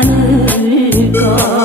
않을 걸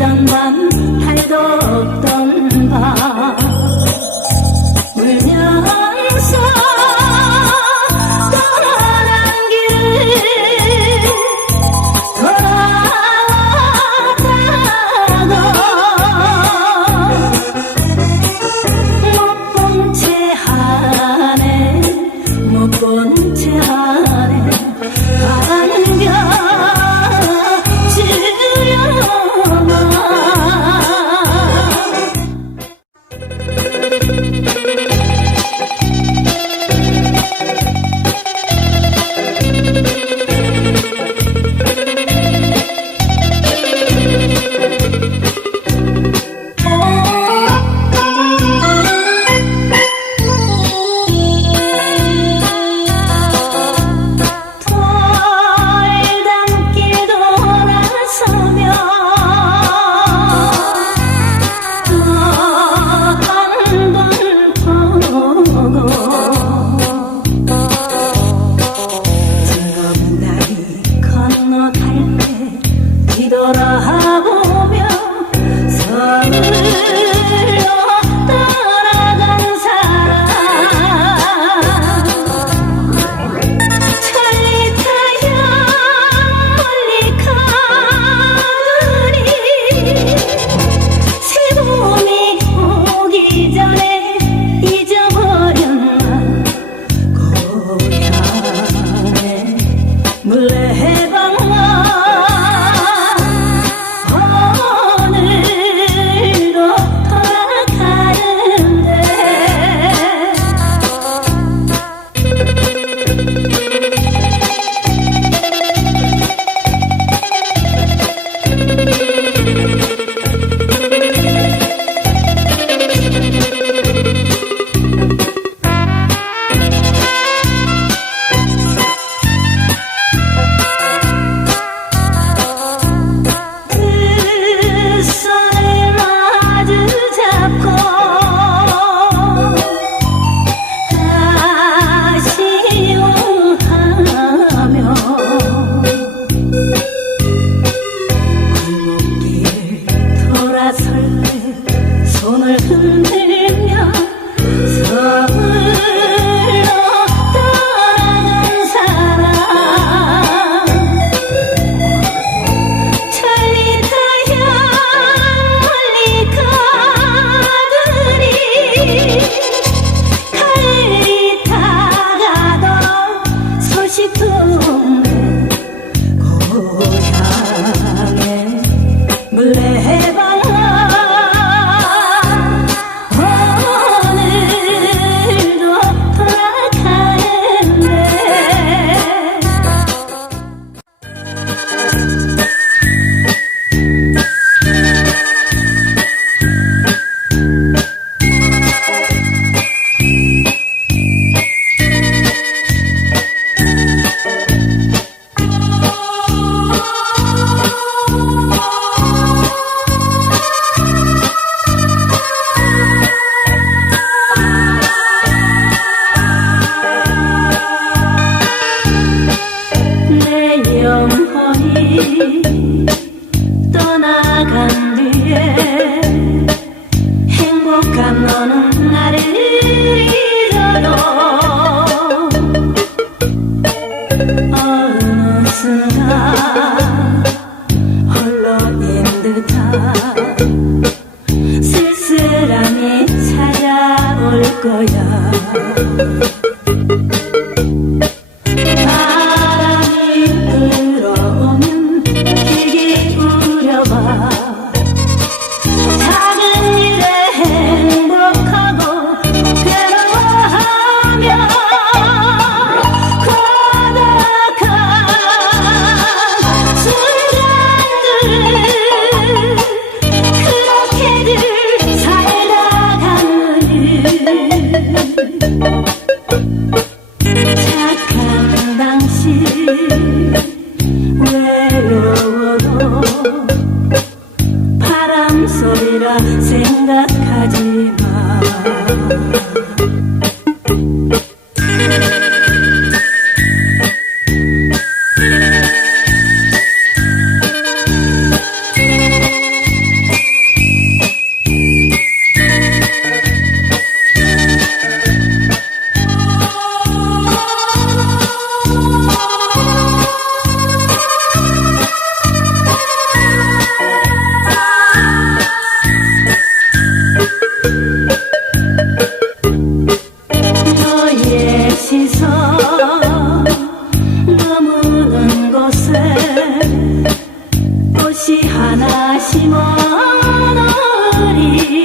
뛰던 밤 팔도 your heart. し話も戻り